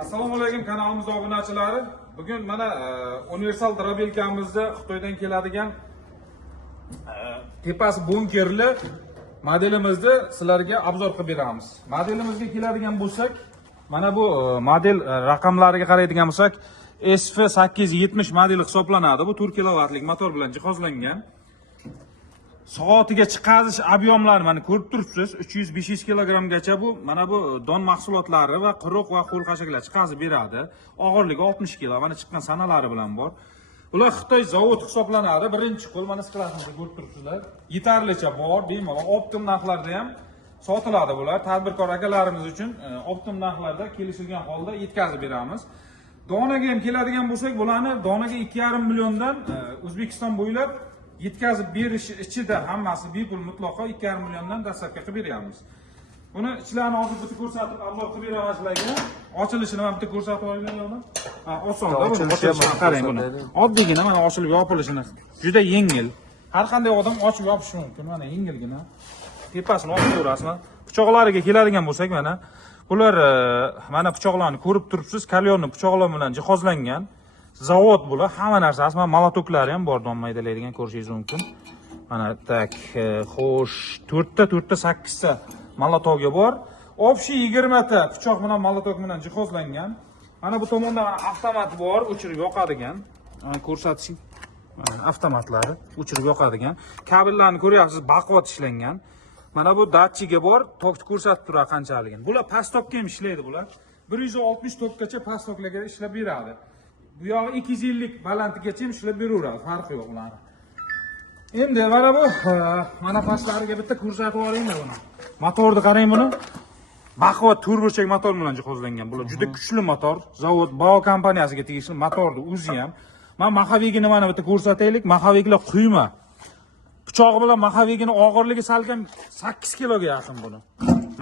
Assalomu alaykum kanalimiz obunachilari. Bugun mana universal drabelkamizda Xitoydan keladigan tepasi bunkerli modelimizni sizlarga obzor qilib beramiz. Modelimizga keladigan bo'lsak, mana bu model raqamlariga qaraydigan bo'lsak, SV870 modeli hisoblanadi. Bu 4 kilovatlik motor bilan jihozlangan. Soatiga chiqarish ob'yomlari mana ko'rib turibsiz, 300-500 kilogrammgacha bu mana bu don mahsulotlari va quruq va qo'l qashaklar chiqazib beradi. Og'irligi 60 kg, mana chiqqan sanalari bilan bor. Ular Xitoy zavod hisoblanadi. Birinchi qo'l mana siqlasini ko'rib turibsizlar. Yetarlicha bor, bemalol optim narxlarda ham sotiladi bular. Tadbirkor akalarimiz uchun optim narxlarda kelishilgan holda yetkazib beramiz. Donaga ham keladigan bo'lsak, bularni donaga 2,5 milliondan O'zbekiston bo'ylab yetkazib berish ichida hammasi bepul mutlaqo 2,5 milliondan dastlabki qilib beramiz. Buni ichlarini hozir bitta ko'rsatib, obzor qilib beraman sizlarga. Ochilishini ham bitta ko'rsatib olaylik. Osonda buni qarang buni. Oddiygina mana ochilib yopilishini juda yengil. Har qanday odam ochib yopishi mumkin. Mana yengilgina. Tepasini ochib ko'rasiz. Pichoqlariga keladigan bo'lsak, mana bular mana pichoqlarni ko'rib turibsiz, kalyonni pichoqlar bilan jihozlangan. Zavod bular, hamma narsasi, mana molotoklari ham bor, don maydalaydigan ko'rishingiz mumkin. Mana tak, xo'sh, 4 ta 8 ta molotog'i bor. Общий 20 ta pichoq bilan molotok bilan jihozlangan. Mana bu tomonda avtomat bor, o'chirib yoqadigan. Mana ko'rsatishing. Mana avtomatlari o'chirib yoqadigan. Kabellarni ko'ryapsiz, baquvvat ishlangan. Mana bu datchigi bor, tokni ko'rsatib turadi qanchaligini. Bular pastokka ham ishlaydi bular. 160 tokkacha pastoklarga ishlab beradi. Bu yog'i 250 balandligigacha ham ishlab beraveradi, farqi yo'q ularni. Endi mana bu mana pastlariga bitta ko'rsatib yuboraymi buni. Motorni qarang buni. Baquvvat turbochak motor bilan jihozlangan. Bular juda kuchli motor. Zavod Bao kompaniyasiga tegishli motorni o'zi ham. Men maxavigini mana bitta ko'rsataylik. Maxaviglar quyma. Pichog'i bilan maxavigini og'irligi salkam 8 kiloga yaqin buni.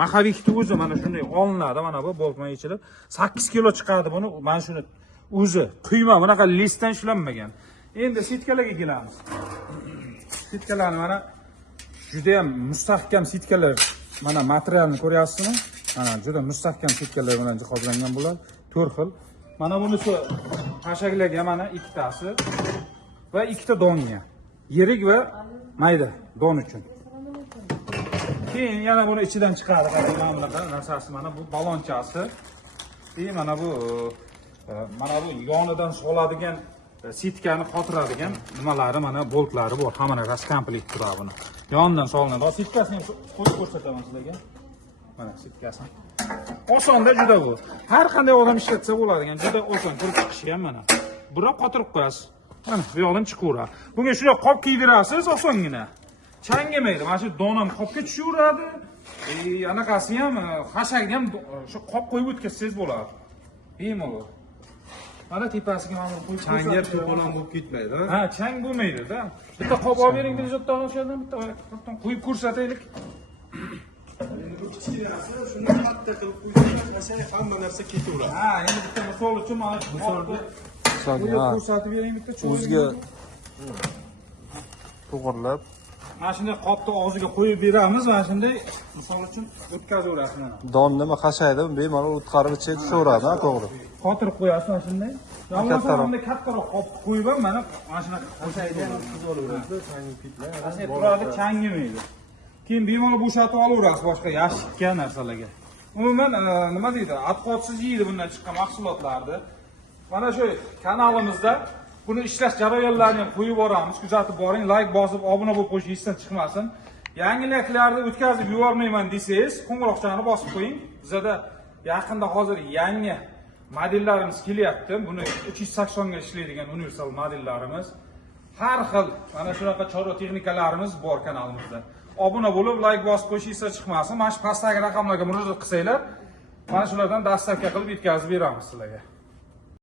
Maxavigni o'zi mana shunday olinadi, mana bu boltman ichilib 8 kilo chiqadi buni. Mana shuni o'zi quyma, bunaqa listdan ishlanmagan. Endi sitkalarga kelamiz. Sitkalarni mana juda ham mustahkam sitkalar. Mana materialni ko'ryapsizmi? Mana juda mustahkam sitkalar bilan jihozlangan bular. 4 xil. Mana bunisi qashaklarga mana ikkitasi va ikkita donga. Yirik va mayda don uchun. Keyin yana buni ichidan chiqadi, qarang bunaqa narsasi, mana bu balonchasi. Mana bu yonidan soladigan sitkani qotiradigan nimalari, mana boltlari bor. Hamma narsasi komplekt turadi buni. Yonidan solinadi. Sitkasini ham qo'yib ko'rsataman sizlarga. Mana sitkasi. Osonda juda bu. Har qanday odam ishlatsa bo'ladigan, juda oson kirib chiqishi ham mana. Biroq qotirib qo'yasiz. Mana bu yoqdan chiqaveradi. Bunga shunday qop kiydirasiz, osongina. Changamaydi. Mana shu donam qopga tushaveradi. Anaqasi ham, xashakni ham shu qop qo'yib o'tkazsangiz bo'ladi. Bemalol. Mana tepasiga mana qo'yib changga to'polon bo'lib ketmaydi. Ha, chang bo'lmaydi-da. Bitta qop olib bering, bitta o'shadan bitta qopdan qo'yib ko'rsataylik. Bu kichkinasi shuni katta qilib qo'ysangiz, hamma narsa ketaveradi. Ha, endi bitta misol uchun mana misolga ko'rsatib bering bitta cho'g'. O'ziga to'g'rilab Mana shunday qopni og'ziga qo'yib beramiz, mana shunday misol uchun o'tkazaverasiz mana. don nima qashaydi, bemalol o'tqarib ichiga tushaveradi, ha, to'g'ri. Qotirib qo'yasiz mana shunday. Yonmasam kattaroq qop qo'yib ham mana shunday qashaydi. Qashay turadi, changimaydi. Keyin bemalol bo'shatib olaverasiz boshqa yashikka narsalarga. Umuman nima deydi? Atqotsiz yeydi bundan chiqqan mahsulotlarni. Mana shu kanalimizda buni ishlash jarayonlarini ham qo'yib boramiz. Kuzatib boring, like bosib, obuna bo'lib qo'yish esdan chiqmasin. Yangiliklarni o'tkazib yubormayman desangiz, qo'ng'iroqchani bosib qo'ying. Bizda yaqinda hozir yangi modellarimiz kelyapti. Buni 380 ga ishlaydigan universal modellarimiz. Har xil mana shunaqa chorva texnikalarimiz bor kanalimizda. Obuna bo'lib, like bosib qo'yish esdan chiqmasin. Mana shu pastdagi raqamlarga murojaat qilsanglar, mana shulardan dastlabki qilib yetkazib beramiz sizlarga.